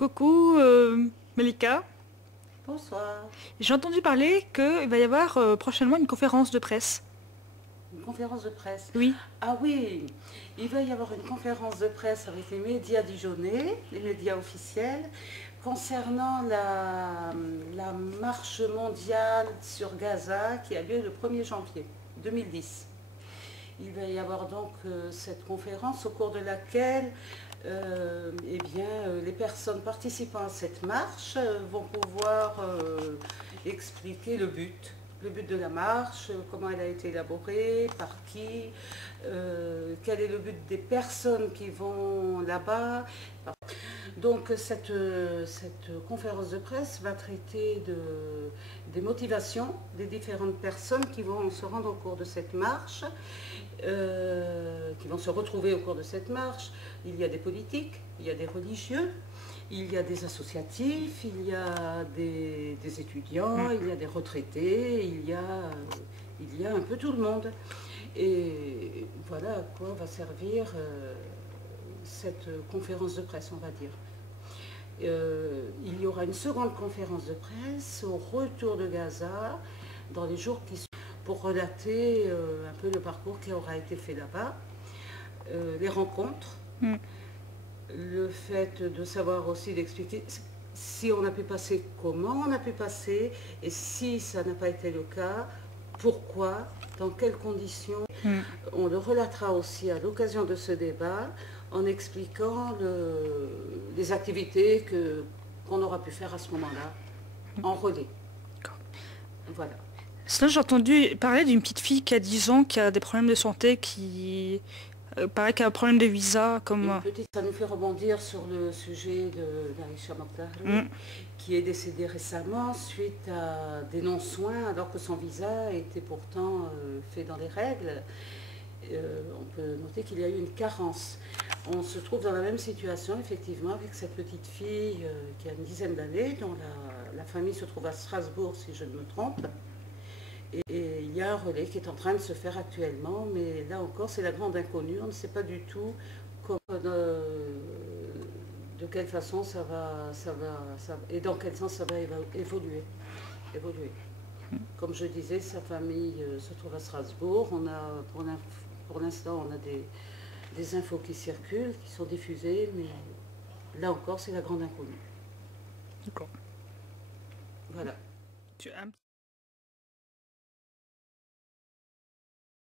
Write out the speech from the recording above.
Coucou Melika, Bonsoir. j'ai entendu parler qu'il va y avoir prochainement une conférence de presse. Une conférence de presse. Oui. Ah oui, il va y avoir une conférence de presse avec les médias dijonnais, les médias officiels, concernant la marche mondiale sur Gaza qui a lieu le 1er janvier 2010. Il va y avoir donc cette conférence au cours de laquelle les personnes participant à cette marche vont pouvoir expliquer le but de la marche, comment elle a été élaborée, par qui, quel est le but des personnes qui vont là-bas. Donc cette conférence de presse va traiter des motivations des différentes personnes qui vont se rendre au cours de cette marche, qui vont se retrouver au cours de cette marche. Il y a des politiques, il y a des religieux, il y a des associatifs, il y a des étudiants, il y a des retraités, il y a un peu tout le monde. Et voilà à quoi va servir cette conférence de presse, on va dire. Il y aura une seconde conférence de presse au retour de Gaza dans les jours qui suivent pour relater un peu le parcours qui aura été fait là-bas, les rencontres, le fait de savoir aussi d'expliquer si on a pu passer, comment on a pu passer, et si ça n'a pas été le cas, pourquoi, dans quelles conditions. On le relatera aussi à l'occasion de ce débat en expliquant les activités qu'on aura pu faire à ce moment-là, en relais. Voilà. Sinon, j'ai entendu parler d'une petite fille qui a 10 ans, qui a des problèmes de santé, qui paraît qu'elle a un problème de visa, comme... Ça nous fait rebondir sur le sujet d'Aïcha Mokhtar, qui est décédée récemment suite à des non-soins, alors que son visa était pourtant fait dans les règles. On peut noter qu'il y a eu une carence. On se trouve dans la même situation, effectivement, avec cette petite fille qui a une dizaine d'années, dont la famille se trouve à Strasbourg, si je ne me trompe. Et il y a un relais qui est en train de se faire actuellement, mais là encore, c'est la grande inconnue. On ne sait pas du tout de quelle façon ça va, et dans quel sens ça va évoluer. Comme je disais, sa famille se trouve à Strasbourg. On a, pour l'instant, on a des infos qui circulent, qui sont diffusées, mais là encore, c'est la grande inconnue. D'accord. Voilà. Tu as un